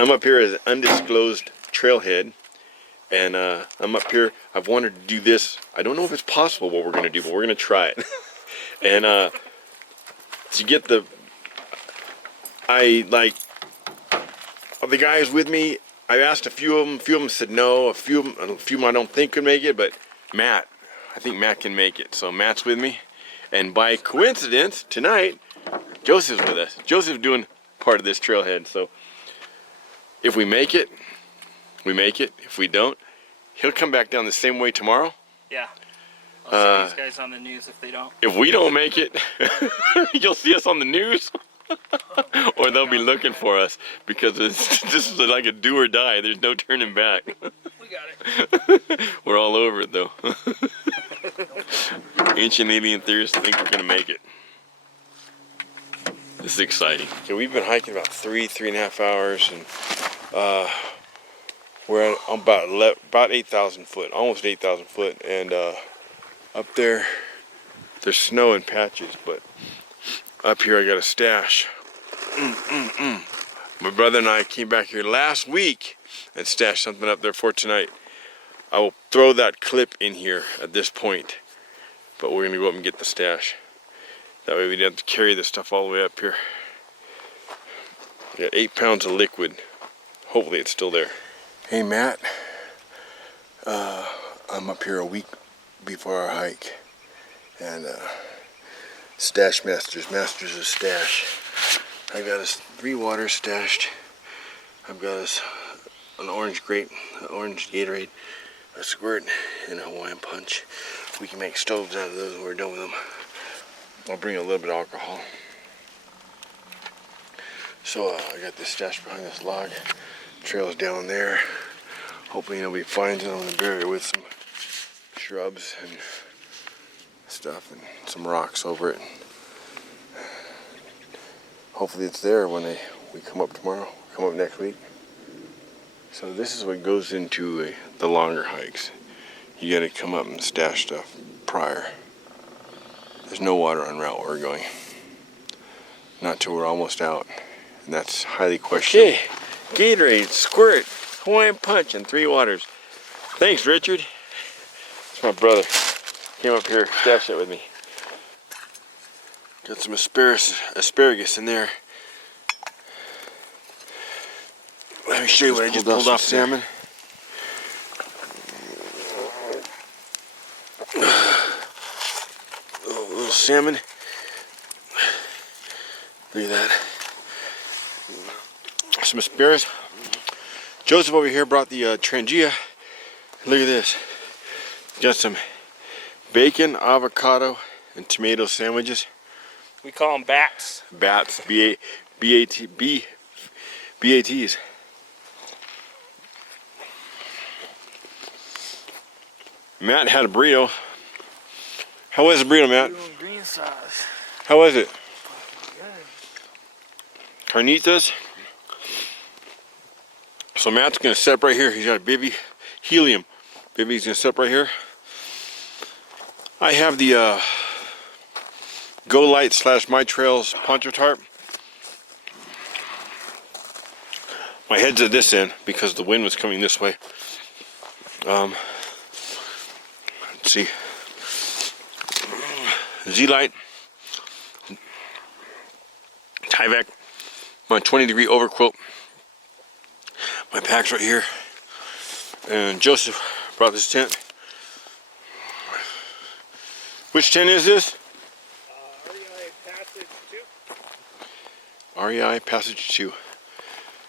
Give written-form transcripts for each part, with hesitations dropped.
I'm up here at an undisclosed trailhead, and I'm up here. I've wanted to do this. I don't know if it's possible what we're going to do, but we're going to try it. And to get the, the guys with me, I asked a few of them. A few of them said no. A few of them I don't think could make it, but Matt, I think Matt can make it. So Matt's with me, and by coincidence tonight, Joseph's with us. Joseph's doing part of this trailhead. So if we make it, we make it. If we don't, he'll come back down the same way tomorrow. Yeah. I'll see these guys on the news if they don't. If we don't make it, you'll see us on the news. Or they'll be looking for us, because this is like a do or die. There's no turning back. We got it. We're all over it though. Ancient alien theorists think we're gonna make it. This is exciting. Okay, we've been hiking about 3.5 hours, and we're at about 8,000 foot, almost 8,000 foot, and up there's snow in patches, but up here I got a stash. My brother and I came back here last week and stashed something up there for tonight. I will throw that clip in here at this point, but we're gonna go up and get the stash. That way we don't have to carry this stuff all the way up here. We got 8 pounds of liquid. Hopefully it's still there. Hey Matt, I'm up here a week before our hike, and Stash Masters of Stash. I got us 3 waters stashed. I've got us an orange grape, an orange Gatorade, a squirt, and a Hawaiian Punch. We can make stoves out of those when we're done with them. I'll bring a little bit of alcohol. So I got this stashed behind this log. Trail's down there. Hopefully nobody finds it. I'm gonna bury it with some shrubs and stuff and some rocks over it. Hopefully it's there when we come up tomorrow, come up next week. So this is what goes into the longer hikes. You gotta come up and stash stuff prior. There's no water on route where we're going. Not till we're almost out. And that's highly questionable. Okay, Gatorade, squirt, Hawaiian Punch, and 3 waters. Thanks, Richard. It's my brother. Came up here, stashed it with me. Got some asparagus in there. Let me show you what I just pulled off salmon. Little salmon. Look at that. Some asparagus. Joseph over here brought the Trangia. Look at this. Got some bacon, avocado, and tomato sandwiches. We call them bats. Bats. B-A-T-S. Matt had a burrito. How was the burrito, Matt? Green sauce. How was it? Good. Carnitas. So Matt's gonna set up right here. He's got a baby helium. Baby's gonna set up right here. I have the Go Light / My Trails poncho tarp. My head's at this end because the wind was coming this way. Let's see. Z-Light. Tyvek. My 20-degree overquilt. My pack's right here. And Joseph brought this tent. Which tent is this? REI Passage 2. REI Passage 2.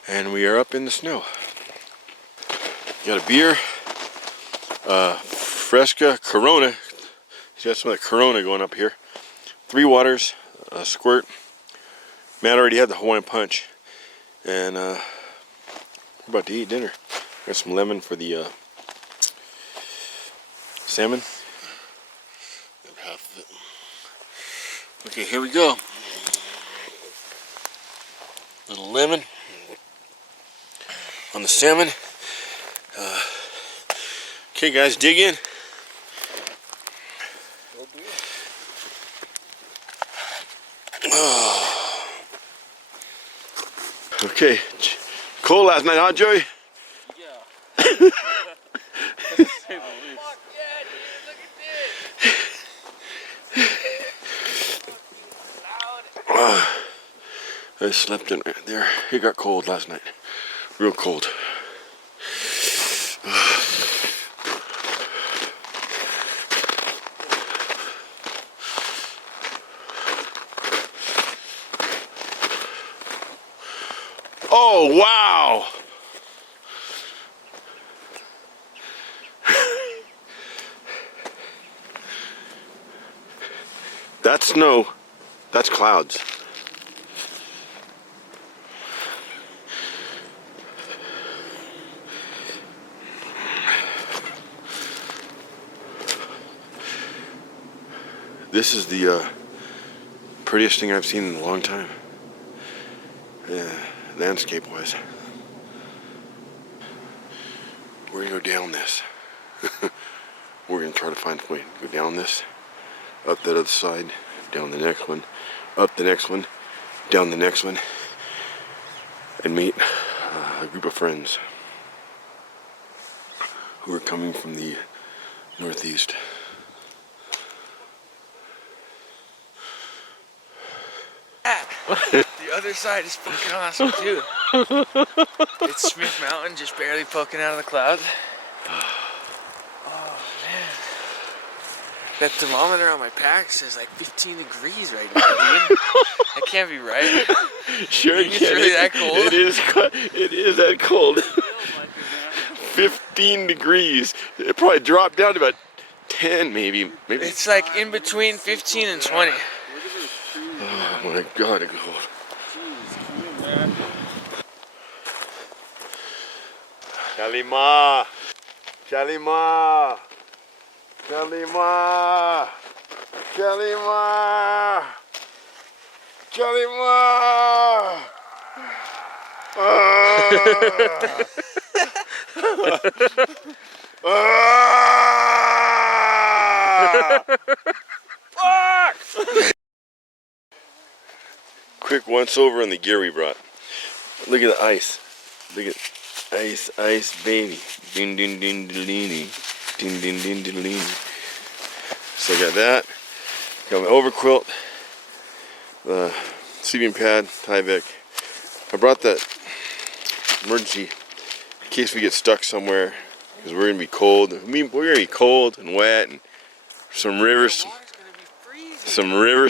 And we are up in the snow. Got a beer. Fresca Corona. He's got some of that Corona going up here. 3 waters. A squirt. Matt already had the Hawaiian Punch. And we're about to eat dinner. Got some lemon for the salmon. Half of it. Okay, here we go. Little lemon on the salmon. Okay, guys, dig in. Okay, Cold last night, huh, Joey? Yeah. To say the least. Fuck yeah, dude, look at this. Loud. I slept in there. It got cold last night. Real cold. Oh, wow! That's snow. That's clouds. This is the prettiest thing I've seen in a long time. Landscape-wise. We're gonna go down this. We're gonna try to find a way to go down this, up that other side, down the next one, up the next one, down the next one, and meet a group of friends who are coming from the northeast. The other side is fucking awesome too. It's Smith Mountain just barely poking out of the clouds. Oh man. That thermometer on my pack says like 15 degrees right now, dude. That can't be right. Sure, it's really that cold. It is that cold. Feels like it, man. 15 degrees. It probably dropped down to about 10 maybe. It's like in between 15 and 20. Oh my god, it's cold. Jeez, man. Chalima! Chalima! Chalima! Chalima! Chalima! Quick once over on the gear we brought. Look at the ice. Look at ice, ice, baby. Din din din din din din din din. So I got that. Got my overquilt, the sleeping pad, Tyvek. I brought that emergency in case we get stuck somewhere because we're gonna be cold. I mean, we're gonna be cold and wet and some rivers,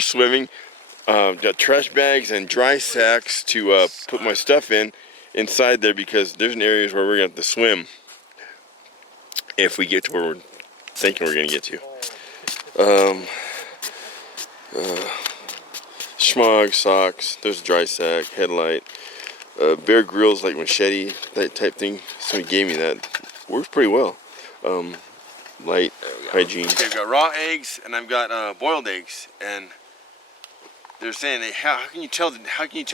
swimming. Got trash bags and dry sacks to put my stuff inside there because there's an areas where we're gonna have to swim if we get to where we're thinking we're gonna get to. Schmog, socks, there's a dry sack, headlight, Bear Grylls like machete, that type thing. Somebody gave me that. Works pretty well. Light, hygiene. Okay, I've got raw eggs and I've got boiled eggs, and they're saying, hey, how can you tell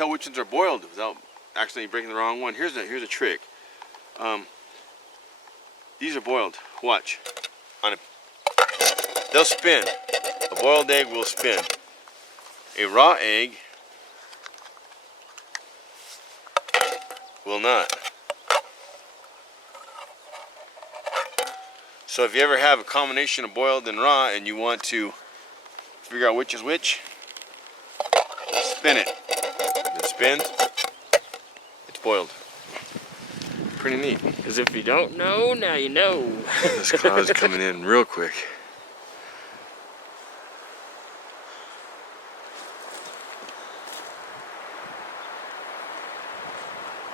which ones are boiled without accidentally breaking the wrong one? Here's a trick. These are boiled. Watch. They'll spin. A boiled egg will spin. A raw egg will not. So if you ever have a combination of boiled and raw and you want to figure out which is which, spin it. It spins, it's boiled. Pretty neat. Because if you don't know, now you know. This cloud's coming in real quick.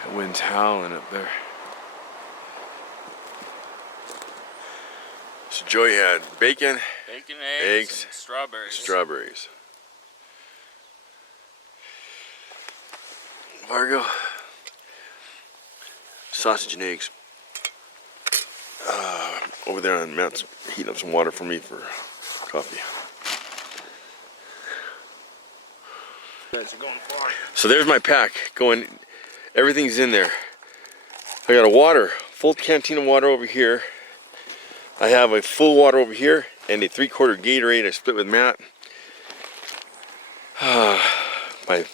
That wind's howling up there. So Joey had bacon, eggs, and strawberries. strawberries. Vargo, sausage and eggs. Over there on Matt's heating up some water for me for coffee. You guys are going far. So there's my pack going. Everything's in there. I got a full canteen of water over here. I have a full water over here and a 3/4 Gatorade I split with Matt. My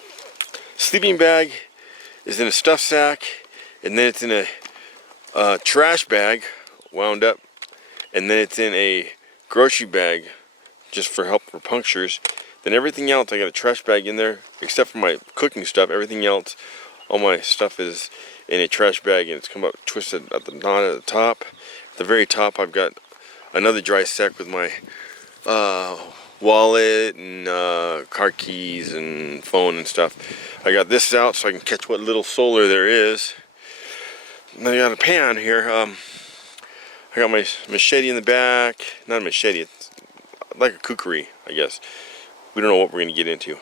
sleeping bag is in a stuff sack and then it's in a trash bag, wound up, and then it's in a grocery bag, just for help for punctures. Then everything else, I got a trash bag in there, except for my cooking stuff. Everything else, all my stuff is in a trash bag, and it's come up twisted at the knot at the top. At the very top, I've got another dry sack with my wallet and car keys and phone and stuff. I got this out so I can catch what little solar there is. And I got a pan here. I got my machete in the back. Not a machete, it's like a kukri, I guess. We don't know what we're going to get into.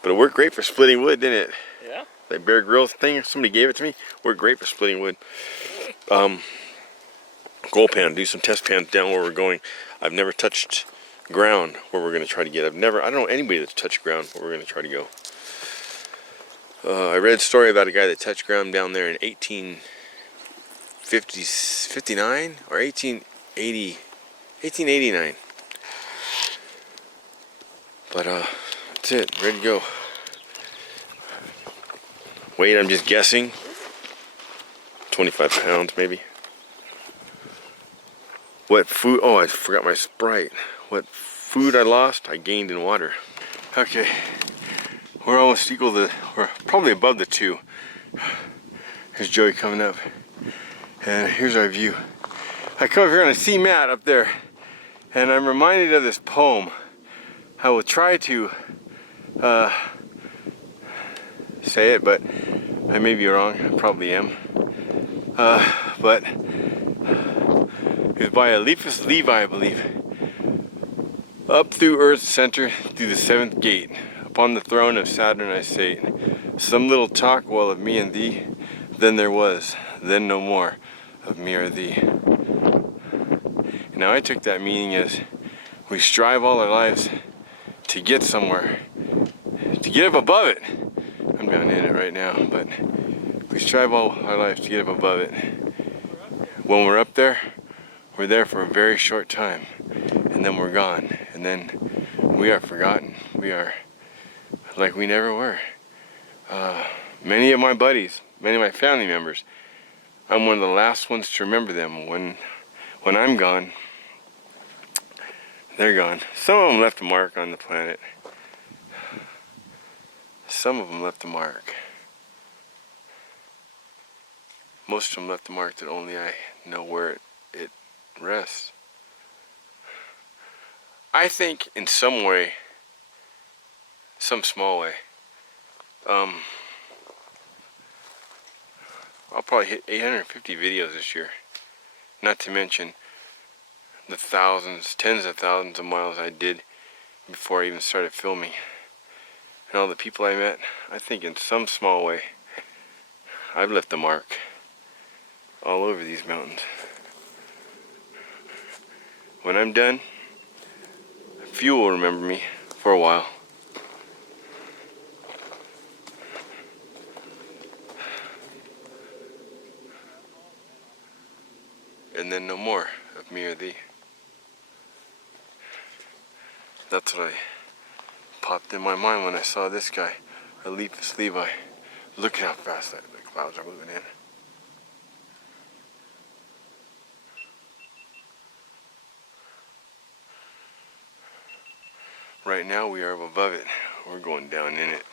But it worked great for splitting wood, didn't it? Yeah. That Bear Grylls thing, somebody gave it to me. Worked great for splitting wood. Goal pan, do some test pans down where we're going. I've never touched ground where we're going to try to get. I don't know anybody that's touched ground where we're going to try to go. I read a story about a guy that touched ground down there in 1859 or 1889. But that's it, ready to go. Weight, I'm just guessing, 25 pounds maybe. What food, oh, I forgot my Sprite. What food I lost, I gained in water. Okay, we're almost equal to, we're probably above the 2. Here's Joey coming up, and here's our view. I come up here on a sea mat up there, and I'm reminded of this poem. I will try to say it, but I may be wrong. I probably am. But it was by Eliphas Levi, I believe. Up through earth's center, through the 7th gate, upon the throne of Saturn I sate. Some little talk, well, of me and thee. Then there was, then no more, of me or thee. And now I took that meaning as we strive all our lives to get somewhere, to get up above it. I'm down in it right now, but we strive all our lives to get up above it. When we're up there, we're there for a very short time, and then we're gone, and then we are forgotten. We are like we never were. Many of my buddies, many of my family members, I'm one of the last ones to remember them. When I'm gone, they're gone. Some of them left a mark on the planet. Some of them left a mark. Most of them left a mark that only I know where it rests. I think in some way, some small way, I'll probably hit 850 videos this year. Not to mention the thousands, tens of thousands of miles I did before I even started filming. And all the people I met, I think in some small way, I've left a mark all over these mountains. When I'm done, few will remember me for a while. And then no more of me or thee. That's what I popped in my mind when I saw this guy, Eliphas Levi. Look at how fast the clouds are moving in. Right now we are above it. We're going down in it,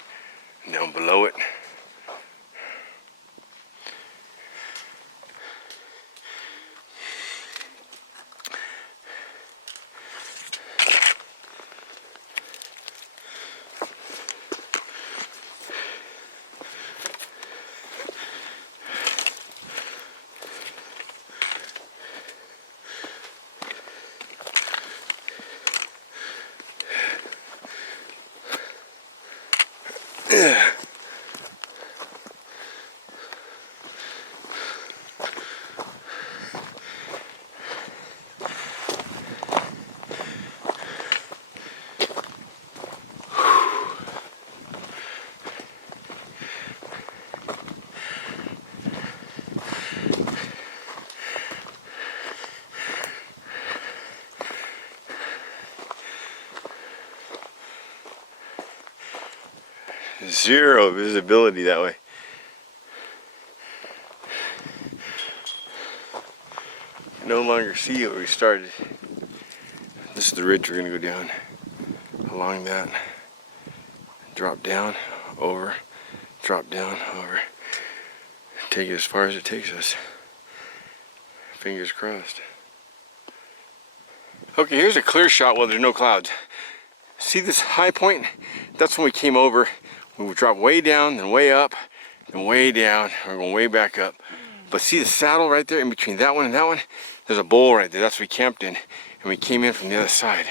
down below it. Zero visibility that way. no longer see where we started. This is the ridge we're gonna go down. Along that, drop down, over, drop down, over. Take it as far as it takes us. Fingers crossed. Okay, here's a clear shot while there's no clouds. See this high point? That's when we came over. We dropped way down, then way up, then way down. We're going way back up. But see the saddle right there in between that one and that one? There's a bowl right there. That's what we camped in. And we came in from the other side.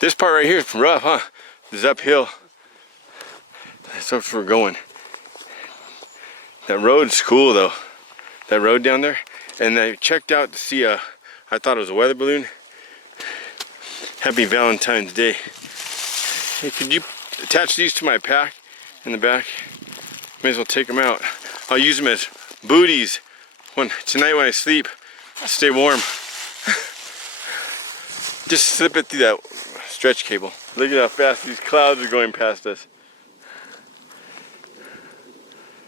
This part right here is rough, huh? This is uphill. That's where we're going. That road's cool though. That road down there. And I checked out to see I thought it was a weather balloon. Happy Valentine's Day. Hey, could you attach these to my pack in the back? May as well take them out. I'll use them as booties tonight when I sleep. Stay warm. Just slip it through that stretch cable. Look at how fast these clouds are going past us.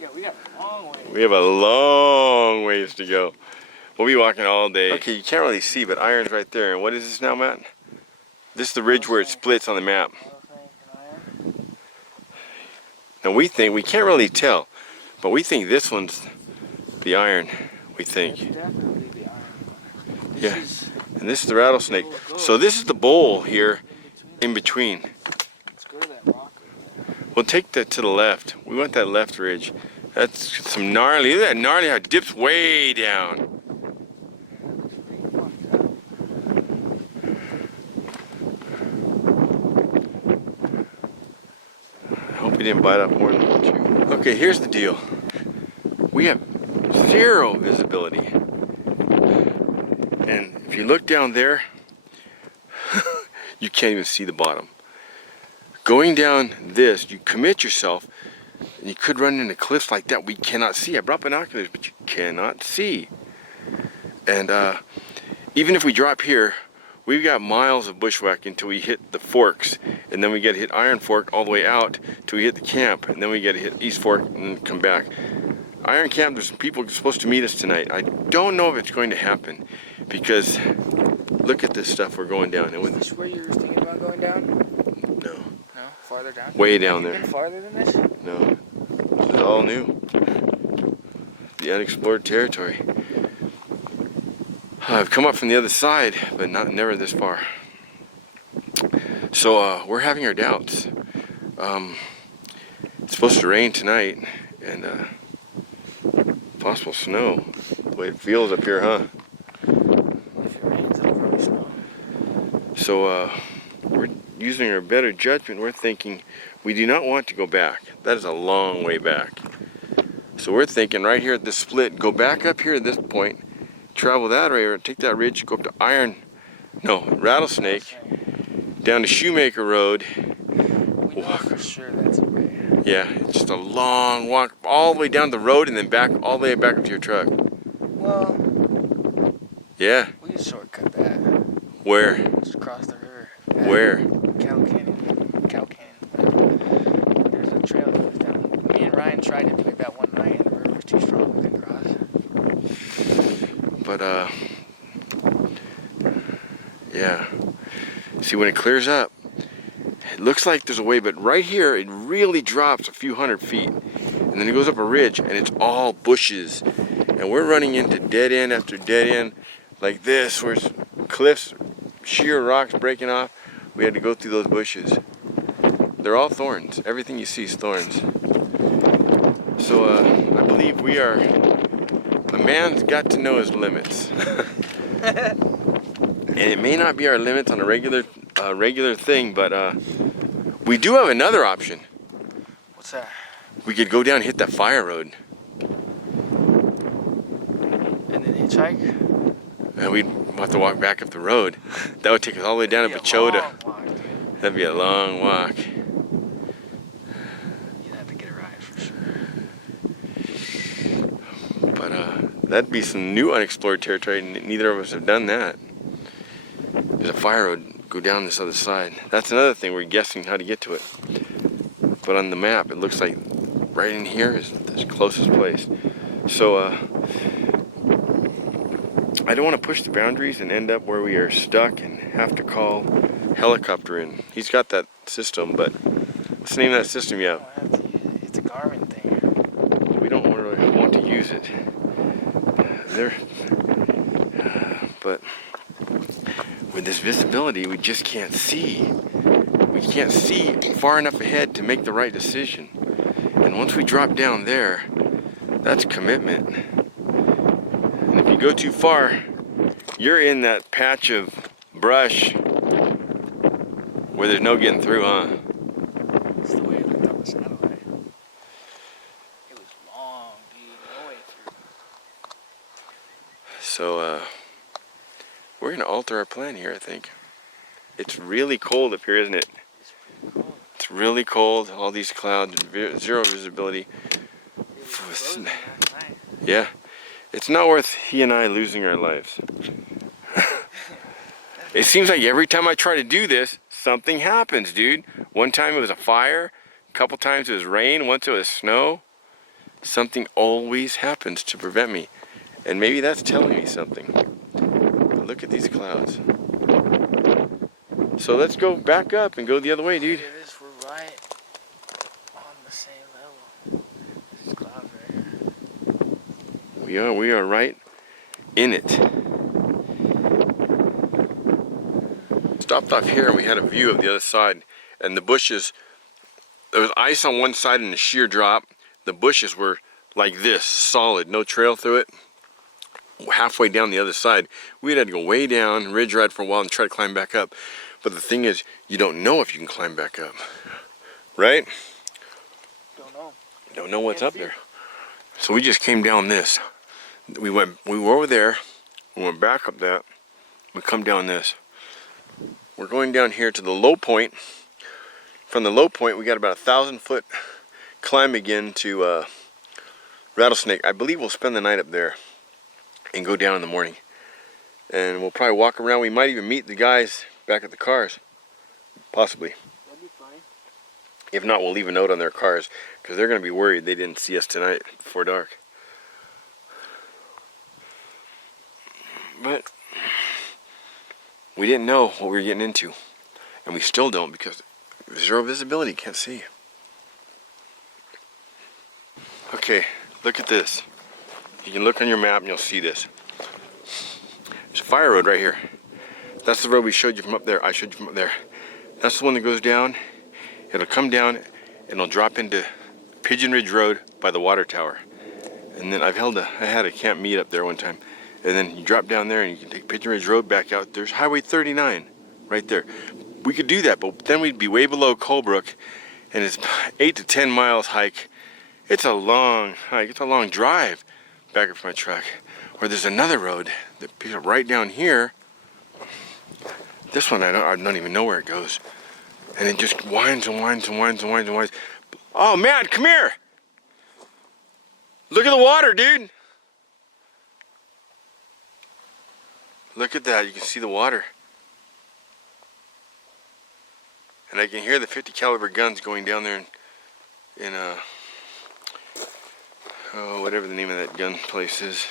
Yeah, we got a long way. We have a long ways to go. We'll be walking all day. Okay, you can't really see, but iron's right there. And what is this now, Matt? This is the ridge where it splits on the map. Now we can't really tell, but we think this one's the iron, we think. It's definitely the iron one. Yeah, and this is the rattlesnake. So this is the bowl here in between. Let's go to that rock. We'll take that to the left. We want that left ridge. That's some gnarly, look at that gnarly how it dips way down. We didn't bite off more than one tree. Okay, here's the deal. We have zero visibility. And if you look down there, you can't even see the bottom. Going down this, you commit yourself, and you could run into cliffs like that we cannot see. I brought binoculars, but you cannot see. And even if we drop here, we've got miles of bushwhack until we hit the forks, and then we get to hit Iron Fork all the way out till we hit the camp, and then we get to hit East Fork and come back. Iron Camp, there's some people supposed to meet us tonight. I don't know if it's going to happen because look at this stuff we're going down. Is this where you were thinking about going down? No. No? Farther down? Way down Have you there. been farther than this? No. This is all new. The unexplored territory. I've come up from the other side, but never this far. So we're having our doubts. It's supposed to rain tonight, and possible snow. The way it feels up here, huh? If it rains, it'll probably snow. So we're using our better judgment. We're thinking we do not want to go back. That is a long way back. So we're thinking right here at this split, go back up here at this point, travel that way, take that ridge, go up to Rattlesnake, down to Shoemaker Road. We know for sure that's a way. Yeah, it's just a long walk all the way down the road and then back all the way back up to your truck. Well, yeah. we can shortcut that. Where? Just across the river. Where? Cow Canyon. There's a trail that goes down. Me and Ryan tried to do it that one night and the river was too strong, we couldn't cross. But yeah. See, when it clears up, it looks like there's a way, but right here it really drops a few hundred feet, and then it goes up a ridge, and it's all bushes, and we're running into dead end after dead end like this, where it's cliffs, sheer rocks breaking off. We had to go through those bushes. They're all thorns. Everything you see is thorns. So I believe we are. A man's got to know his limits. And it may not be our limits on a regular thing, but we do have another option. What's that? We could go down and hit that fire road. And then hitchhike? And we'd have to walk back up the road. That would take us all the way down to Pachota. That'd be a long walk. You'd have to get a ride for sure. But that'd be some new unexplored territory, and neither of us have done that. There's a fire road, go down this other side. That's another thing, we're guessing how to get to it. But on the map, it looks like right in here is the closest place. So I don't want to push the boundaries and end up where we are stuck and have to call helicopter in. He's got that system, but what's the name of that system you have? I have to use it. It's a Garmin thing. We don't really want to use it. But with this visibility, we just can't see. We can't see far enough ahead to make the right decision. And once we drop down there, that's commitment. And if you go too far, you're in that patch of brush where there's no getting through, huh? That's the way it looked on the satellite. It was long, dude. No way through. So, we're gonna alter our plan here, I think. It's really cold up here, isn't it? It's really cold, all these clouds, zero visibility. Yeah, it's not worth he and I losing our lives. It seems like every time I try to do this, something happens, dude. One time it was a fire, a couple times it was rain, once it was snow. Something always happens to prevent me. And maybe that's telling me something. But look at these clouds. So let's go back up and go the other way, dude. Look at this, we're right on the same level. This is clouds right here. We are right in it. Stopped off here and we had a view of the other side, and the bushes, there was ice on one side and a sheer drop. The bushes were like this, solid, no trail through it. Halfway down the other side, we had to go way down, ridge ride for a while and try to climb back up. But the thing is, you don't know if you can climb back up, right? Don't know. Don't know what's up there. So we just came down this. We were over there, we went back up that, we come down this. We're going down here to the low point. From the low point, we got about 1,000-foot climb again to Rattlesnake. I believe we'll spend the night up there and go down in the morning. And we'll probably walk around. We might even meet the guys back at the cars, possibly. That'd be fine. If not, we'll leave a note on their cars because they're going to be worried they didn't see us tonight before dark. But we didn't know what we were getting into, and we still don't because zero visibility, can't see. Okay, look at this. You can look on your map and you'll see this. There's a fire road right here. That's the road we showed you from up there. I showed you from up there. That's the one that goes down. It'll come down and it'll drop into Pigeon Ridge Road by the water tower. And then I had a camp meet up there one time. And then you drop down there and you can take Pigeon Ridge Road back out. There's Highway 39 right there. We could do that, but then we'd be way below Colebrook, and it's 8 to 10 miles hike. It's a long hike. It's a long drive back up to my truck. Or there's another road that picks up right down here. This one I don't even know where it goes, and it just winds and winds and winds and winds and winds. Oh man, come here! Look at the water, dude. Look at that, you can see the water. And I can hear the 50 caliber guns going down there in oh, whatever the name of that gun place is.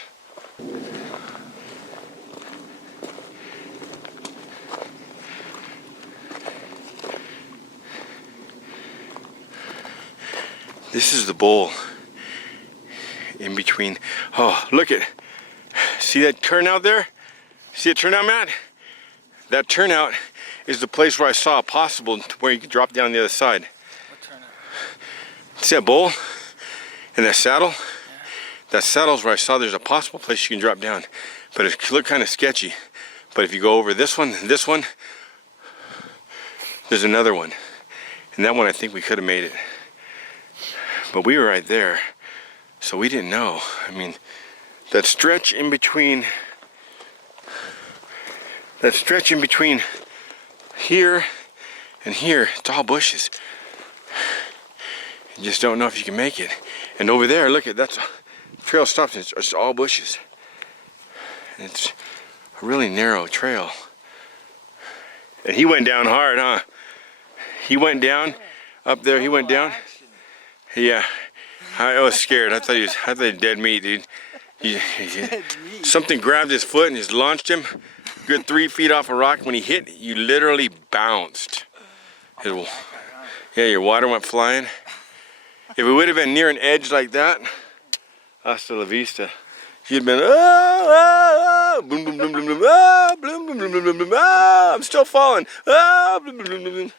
This is the bowl in between. Oh, look at, see that turnout there? See a turnout, Matt? That turnout is the place where I saw a possible where you could drop down the other side. What turnout? See that bowl and that saddle? Yeah. That saddle's where I saw there's a possible place you can drop down. But it looked kind of sketchy. But if you go over this one, there's another one. And that one I think we could have made it. But we were right there, so we didn't know. I mean, that stretch in between here and here, it's all bushes. You just don't know if you can make it. And over there, look at that's trail stops. It's all bushes. And it's a really narrow trail. And he went down hard, huh? He went down up there. He went down. Yeah, I was scared. I thought he was dead meat, dude. Something grabbed his foot and just launched him good 3 feet off a rock. When he hit, you literally bounced. Yeah, your water went flying. If it would have been near an edge like that, hasta la vista. You'd been, boom, boom, boom, boom, boom, boom, boom, boom, boom, boom, boom, I'm still falling, boom, boom, boom, boom.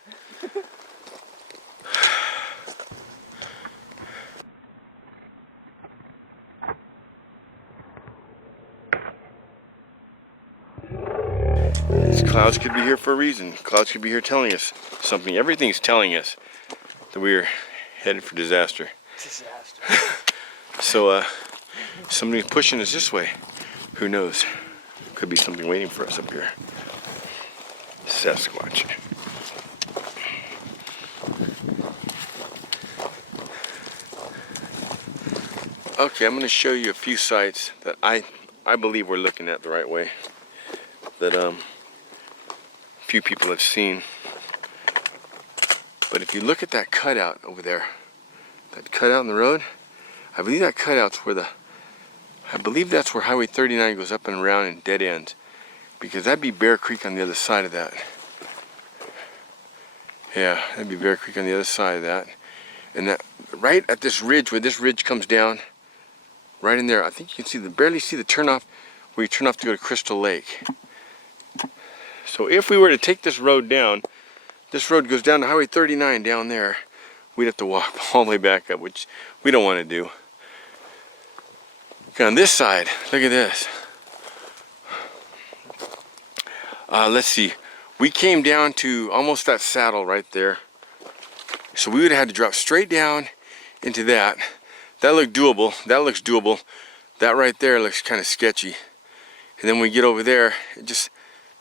These clouds could be here for a reason. Clouds could be here telling us something. Everything's telling us that we are headed for disaster. So, somebody's pushing us this way. Who knows? Could be something waiting for us up here. Sasquatch. Okay, I'm going to show you a few sites that I believe we're looking at the right way. That few people have seen. But if you look at that cutout over there, that cutout in the road, I believe that cutout's where I believe that's where Highway 39 goes up and around and dead ends. Because that'd be Bear Creek on the other side of that. Yeah, that'd be Bear Creek on the other side of that. And that right at this ridge, where this ridge comes down, right in there, I think you can see barely see the turnoff where you turn off to go to Crystal Lake. So if we were to take this road down, this road goes down to Highway 39 down there. We'd have to walk all the way back up, which we don't want to do. Okay, on this side, look at this. Let's see. We came down to almost that saddle right there. So we would have had to drop straight down into that. That looked doable. That looks doable. That right there looks kind of sketchy. And then when we get over there, it's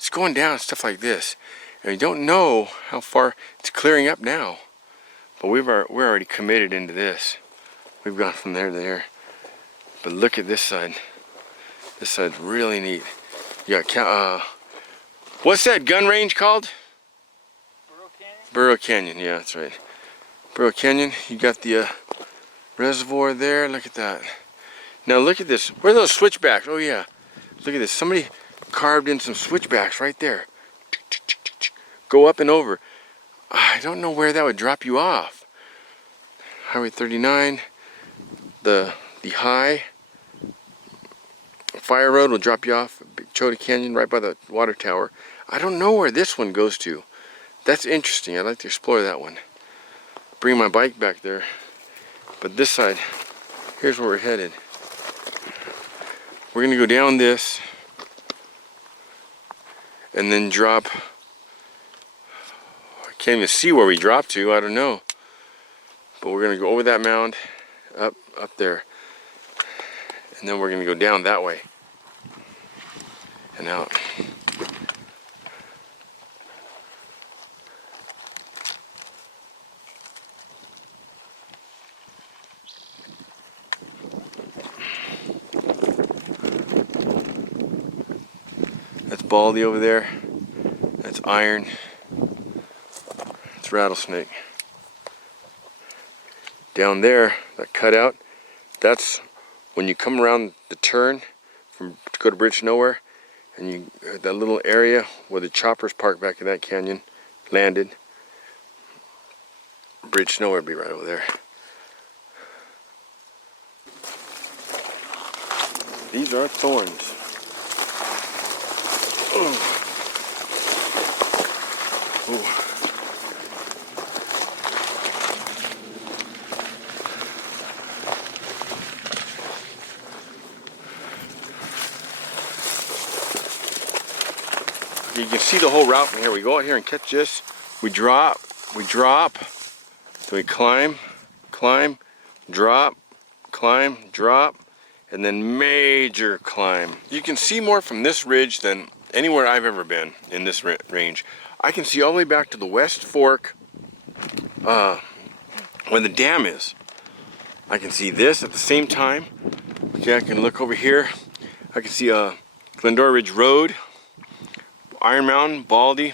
going down, stuff like this. And we don't know how far it's clearing up now. But we're already committed into this. We've gone from there to there. But look at this side. This side's really neat. You got what's that gun range called? Burrow Canyon? Burrow Canyon, yeah, that's right. Burrow Canyon, you got the reservoir there. Look at that. Now look at this. Where are those switchbacks? Oh yeah. Look at this. Somebody carved in some switchbacks right there. Go up and over. I don't know where that would drop you off. Highway 39, the high fire road will drop you off Big Chota Canyon right by the water tower. I don't know where this one goes to. That's interesting. I'd like to explore that one. Bring my bike back there. But this side, here's where we're headed. We're gonna go down this and then drop. I can't even see where we drop to, I don't know. But we're gonna go over that mound, up there. And then we're gonna go down that way and out. That's Baldy over there. That's Iron. It's Rattlesnake. Down there, that cutout, that's when you come around the turn to go to Bridge Nowhere, and that little area where the choppers parked back in that canyon landed. Bridge Nowhere would be right over there. These are thorns. Oh. Oh. You can see the whole route from here. We go out here and catch this. We drop, then we climb, drop, climb, drop, and then major climb. You can see more from this ridge than anywhere I've ever been in this range. I can see all the way back to the West Fork, where the dam is. I can see this at the same time. Okay, I can look over here. I can see Glendora Ridge Road, Iron Mountain, Baldy,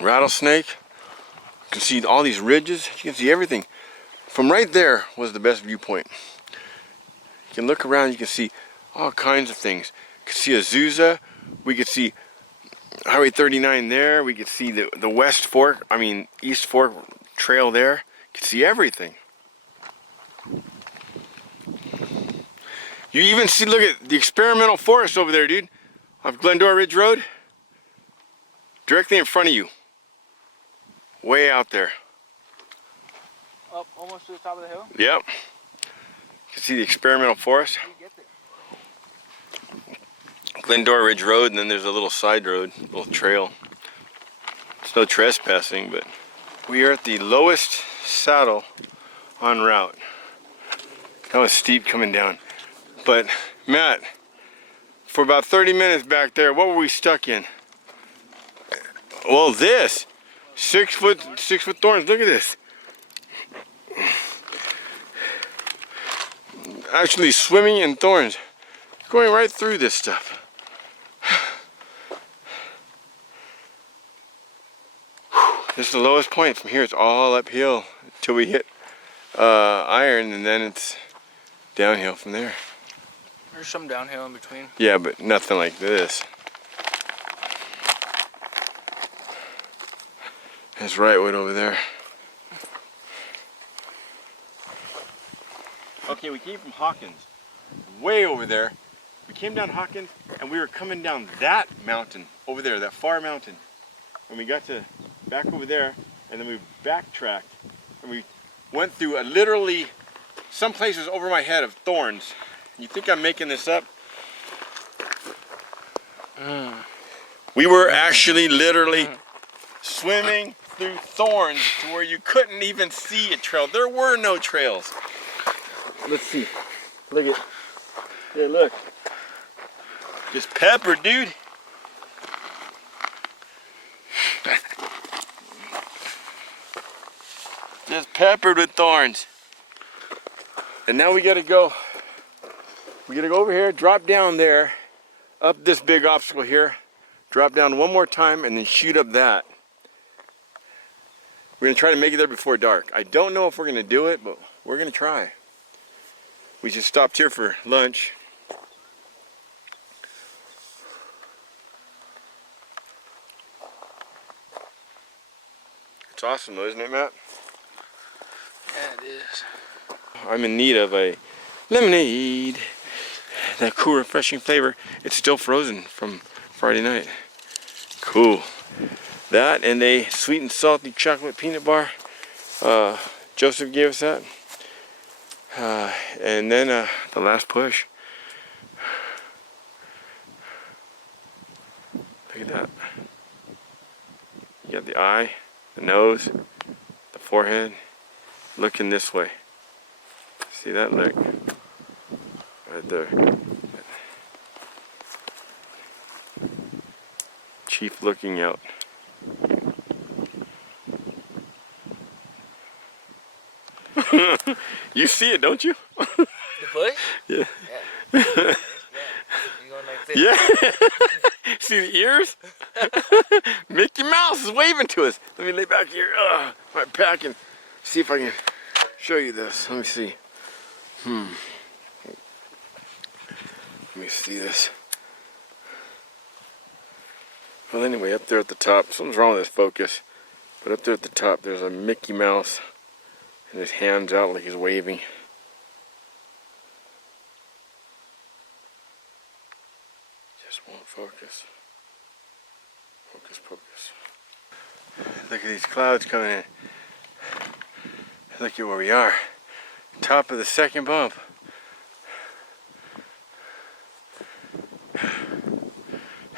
Rattlesnake. You can see all these ridges. You can see everything from right there was the best viewpoint. You can look around, you can see all kinds of things. You can see Azusa, we could see Highway 39 there, we could see the West Fork, East Fork trail there. You could see everything. You even see, look at the experimental forest over there, dude. Off Glendora Ridge Road. Directly in front of you. Way out there. Up almost to the top of the hill? Yep. You can see the experimental forest. How do you get there? Glendora Ridge Road, and then there's a little side road, a little trail. It's no trespassing, but we are at the lowest saddle en route. That was steep coming down. But Matt, for about 30 minutes back there, what were we stuck in? Well, this 6 foot thorns. Look at this. Actually swimming in thorns, going right through this stuff. This is the lowest point. From here it's all uphill until we hit iron, and then it's downhill from there. There's some downhill in between. Yeah, but nothing like this. There's Wrightwood over there. Okay, we came from Hawkins, way over there. We came down Hawkins, and we were coming down that mountain over there, that far mountain. And we got to back over there, and then we backtracked, and we went through literally some places over my head of thorns. You think I'm making this up? We were actually literally swimming through thorns to where you couldn't even see a trail. There were no trails. Let's see. Look at. Here, look. Just pepper, dude. Just peppered with thorns. And now we gotta go. We gotta go over here, drop down there, up this big obstacle here, drop down one more time, and then shoot up that. We're gonna try to make it there before dark. I don't know if we're gonna do it, but we're gonna try. We just stopped here for lunch. It's awesome though, isn't it, Matt? Yeah, it is. I'm in need of a lemonade. That cool, refreshing flavor. It's still frozen from Friday night. Cool. That and a sweet and salty chocolate peanut bar. Joseph gave us that. And then the last push. Look at that. You got the eye, the nose, the forehead. Looking this way. See that? Look. Right there. Chief looking out. You see it, don't you? The bush? Yeah. Yeah. You going like this? Yeah. See the ears? Mickey Mouse is waving to us. Let me lay back here. My pack and see if I can show you this. Let me see. Let me see this. Well, anyway, up there at the top, something's wrong with this focus. But up there at the top, there's a Mickey Mouse. And his hands out like he's waving. Just won't focus. Focus, focus. Look at these clouds coming in. Look at where we are. Top of the second bump.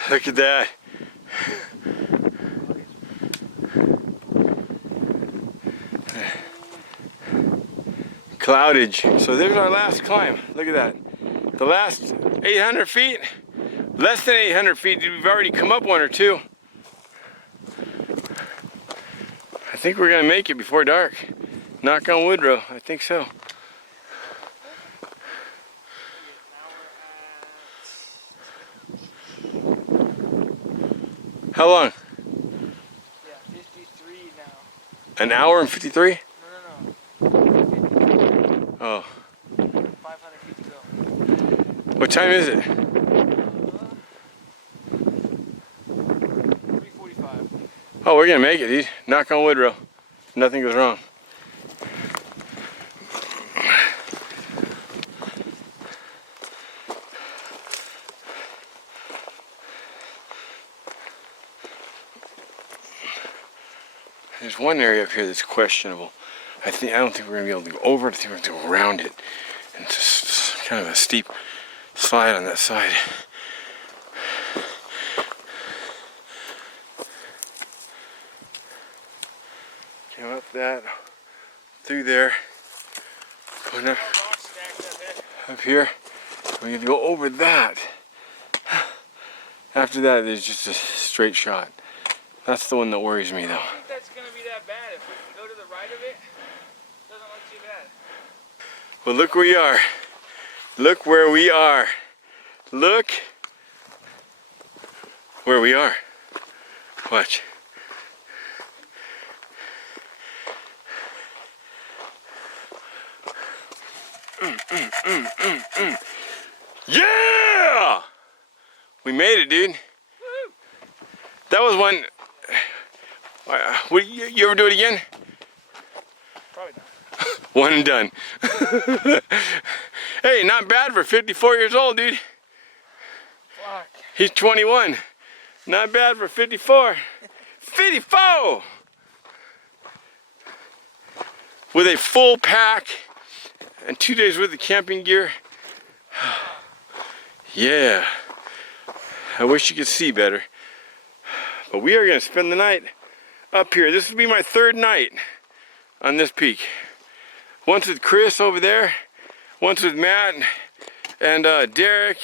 Look at that. Cloudage. So there's our last climb. Look at that. The last 800 feet. Less than 800 feet. We've already come up one or two. I think we're gonna make it before dark. Knock on wood, bro. I think so. How long? Yeah, 53 now. An hour and 53? No. Oh. 500 feet to go. What time is it? 3:45. Oh, we're gonna make it, dude. Knock on wood, bro. Nothing goes wrong. There's one area up here that's questionable. I don't think we're gonna be able to go over it. I think we're gonna have to go around it. And it's just kind of a steep slide on that side. Came up that, through there, going up here. We have to go over that. After that, there's just a straight shot. That's the one that worries me, though. I don't think that's gonna be that bad. If we can go to the right of it, doesn't look too bad. Well, look where we are. Look where we are. Look where we are. Watch. Yeah! We made it, dude. Woo! That was one. You ever do it again? Probably not. One and done. Hey, not bad for 54 years old, dude. Fuck. He's 21. Not bad for 54. 54! With a full pack and 2 days worth of camping gear. Yeah. I wish you could see better. But we are going to spend the night up here. This will be my third night on this peak. Once with Chris over there, once with Matt and Derek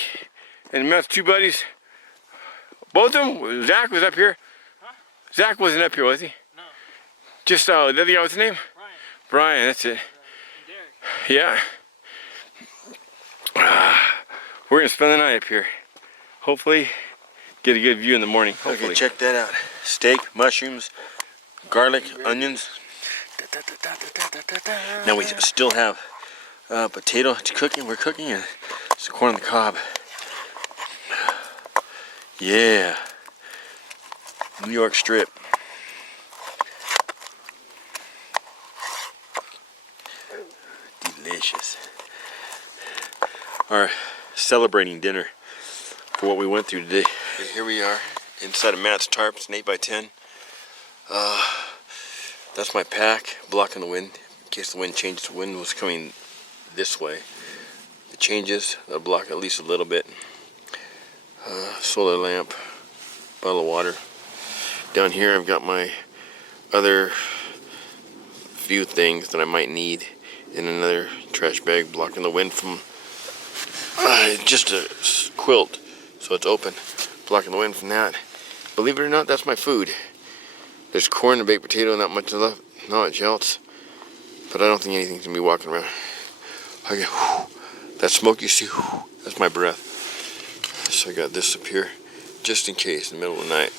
and Matt's two buddies. Both of them. Zach was up here. Huh? Zach wasn't up here, was he? No. Just the other guy, what's his name? Brian. Brian, that's it. And Derek. Yeah. We're gonna spend the night up here. Hopefully, get a good view in the morning. Hopefully. Okay, check that out. Steak, mushrooms, garlic, onions. Now we still have potato to cooking. We're cooking and it's corn on the cob. Yeah. New York strip. Delicious. Our celebrating dinner for what we went through today. Here we are inside of Matt's tarp. It's an 8x10. That's my pack blocking the wind in case the wind changes. The wind was coming this way. It changes, that'll block at least a little bit. Solar lamp, bottle of water. Down here I've got my other few things that I might need in another trash bag blocking the wind from just a quilt, so it's open, blocking the wind from that. Believe it or not, that's my food. There's corn and baked potato and not much else, but I don't think anything's gonna be walking around. I get that smoky stew, that's my breath. So I got this up here just in case in the middle of the night.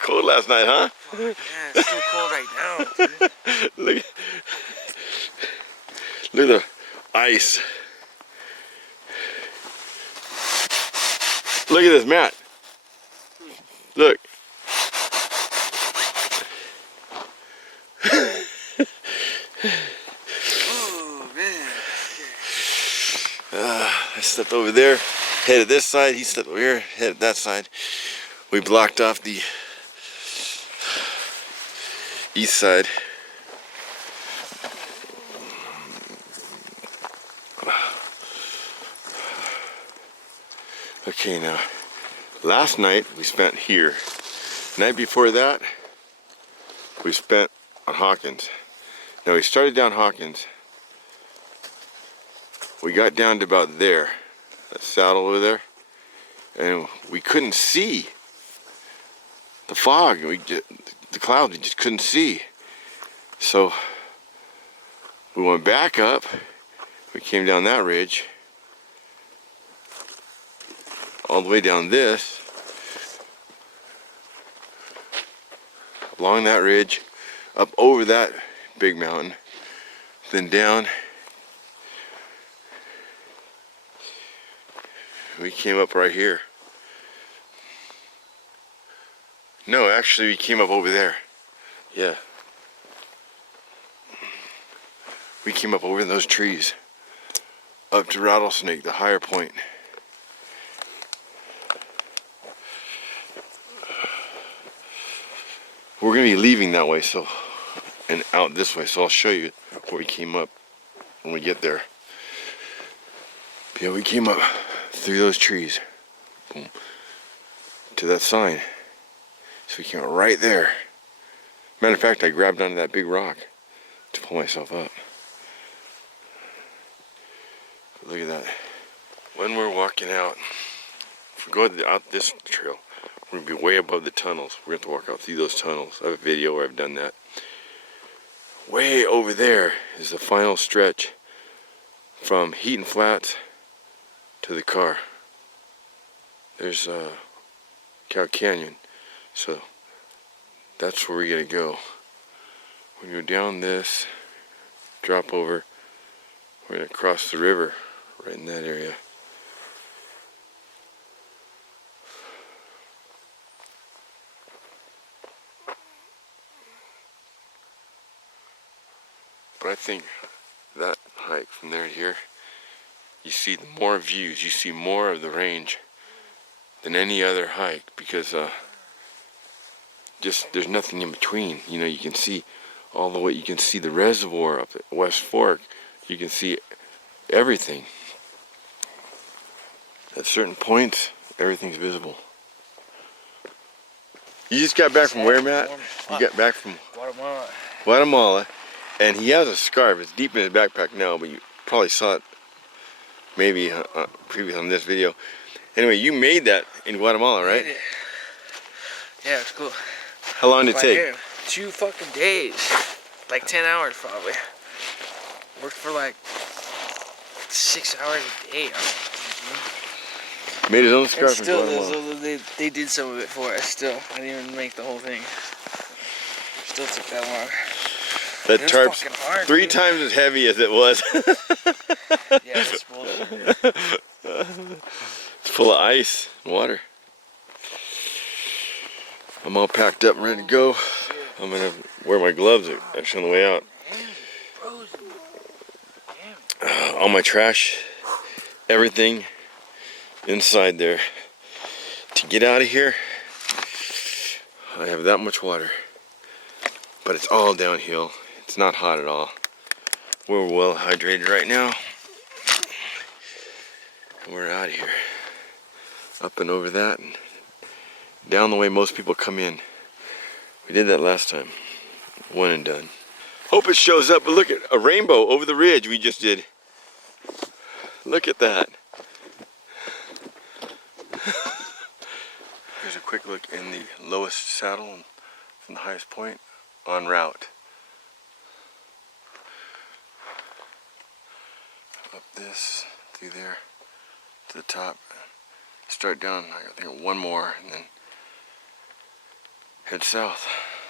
Cold last night, huh? Yeah, it's still cold right now, dude. Look at the ice. Look at this, Matt. Look. Oh, man. I stepped over there, headed this side. He stepped over here, headed that side. We blocked off the east side. Okay, now, last night we spent here. Night before that, we spent on Hawkins. Now we started down Hawkins. We got down to about there, that saddle over there, and we couldn't see the fog. The clouds, we just couldn't see. So we went back up. We came down that ridge, all the way down this, along that ridge, up over that big mountain, then down. We came up right here. No, actually we came up over there. Yeah. We came up over those trees. Up to Rattlesnake, the higher point. We're gonna be leaving that way, so, and out this way, so I'll show you where we came up when we get there. But yeah, we came up through those trees, boom, to that sign. So we came right there. Matter of fact, I grabbed onto that big rock to pull myself up. But look at that. When we're walking out, if we go out this trail, we're gonna be way above the tunnels. We're gonna have to walk out through those tunnels. I have a video where I've done that. Way over there is the final stretch from Heaton Flats to the car. There's Cow Canyon. So that's where we're gonna go. We're gonna go down this, drop over. We're gonna cross the river right in that area. But I think that hike from there to here, you see more views, you see more of the range than any other hike, because just there's nothing in between. You know, you can see all the way, you can see the reservoir up at West Fork, you can see everything. At certain points, everything's visible. You just got back from where, Matt? You got back from Guatemala. And he has a scarf. It's deep in his backpack now, but you probably saw it maybe previous on this video. Anyway, you made that in Guatemala, right? Yeah, it's cool. How long did it take? 2 fucking days. Like 10 hours probably. Worked for like 6 hours a day. Made his own scarf And still, in Guatemala. they did some of it for us still. I didn't even make the whole thing. Still took that long. That tarp's hard, 3 dude. times as heavy as it was. Yeah, it's bullshit. It's full of ice and water. I'm all packed up and ready to go. I'm gonna wear my gloves actually on the way out. All my trash, everything inside there. To get out of here, I have that much water, but it's all downhill. It's not hot at all. We're well hydrated right now. We're out of here. Up and over that and down the way most people come in. We did that last time. One and done. Hope it shows up, but look at a rainbow over the ridge we just did. Look at that. Here's a quick look in the lowest saddle from the highest point en route. Up this, through there, to the top. Start down, I think one more, and then head south.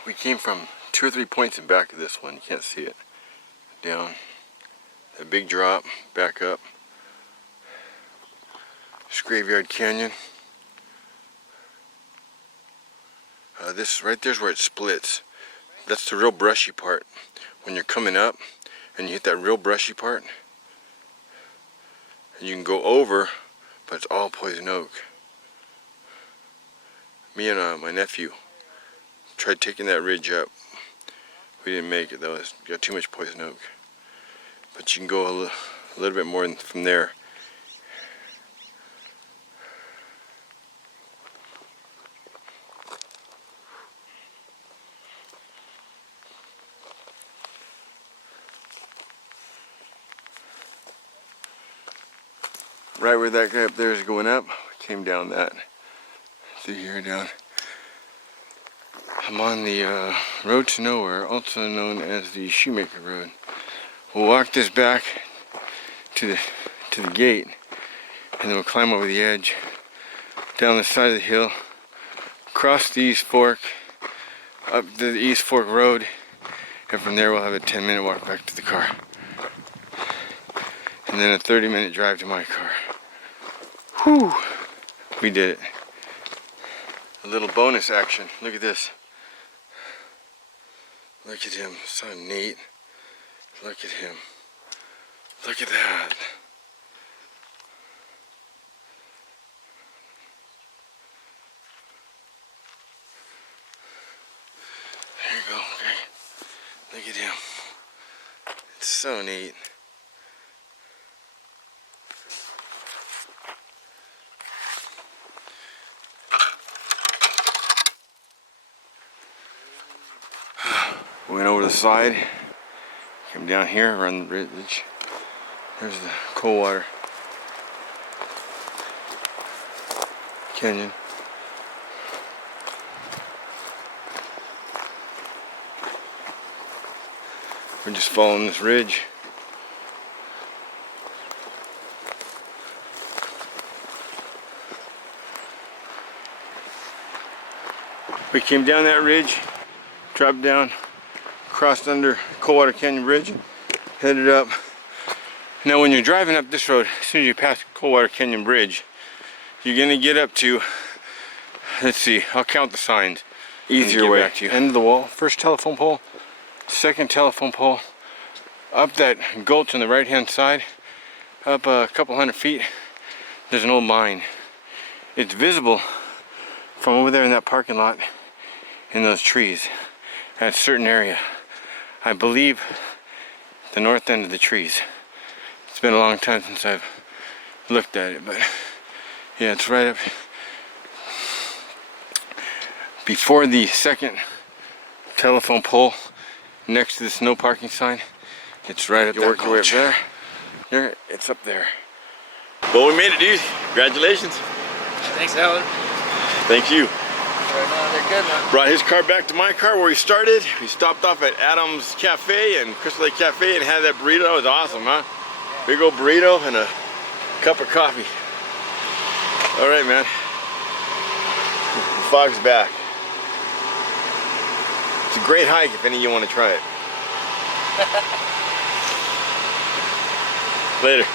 We came from 2 or 3 points in back of this one. You can't see it. Down, a big drop, back up. This Graveyard Canyon. This right there's where it splits. That's the real brushy part. When you're coming up and you hit that real brushy part, and you can go over, but it's all poison oak. Me and my nephew tried taking that ridge up. We didn't make it though. It's got too much poison oak. But you can go a little bit more from there. Right where that guy up there is going up, we came down that, through here down. I'm on the road to nowhere, also known as the Shoemaker Road. We'll walk this back to the gate, and then we'll climb over the edge, down the side of the hill, across the East Fork, up to the East Fork Road, and from there we'll have a 10-minute walk back to the car. and then a 30-minute drive to my car. Whew, we did it. A little bonus action. Look at this. Look at him, so neat. Look at him. Look at that. There you go, okay. Look at him. It's so neat. We went over the side, came down here, around the ridge. There's the Coldwater Canyon. We're just following this ridge. We came down that ridge, dropped down, crossed under Coldwater Canyon Bridge, headed up. Now when you're driving up this road, as soon as you pass Coldwater Canyon Bridge, you're gonna get up to, let's see, I'll count the signs. Easier way. Back to you. End of the wall, first telephone pole, second telephone pole, up that gulch on the right hand side, up a couple hundred feet, there's an old mine. It's visible from over there in that parking lot in those trees at a certain area. I believe the north end of the trees. It's been a long time since I've looked at it, but yeah, it's right up before the second telephone pole next to this no parking sign. It's right up there. Work your way up there. Here, it's up there. Well, we made it, dude. Congratulations. Thanks, Alan. Thank you. They're good, man. Brought his car back to my car where we started. We stopped off at Adam's Cafe and Crystal Lake Cafe and had that burrito. It was awesome, huh? Big old burrito and a cup of coffee. All right, man. The fog's back. It's a great hike if any of you want to try it. Later.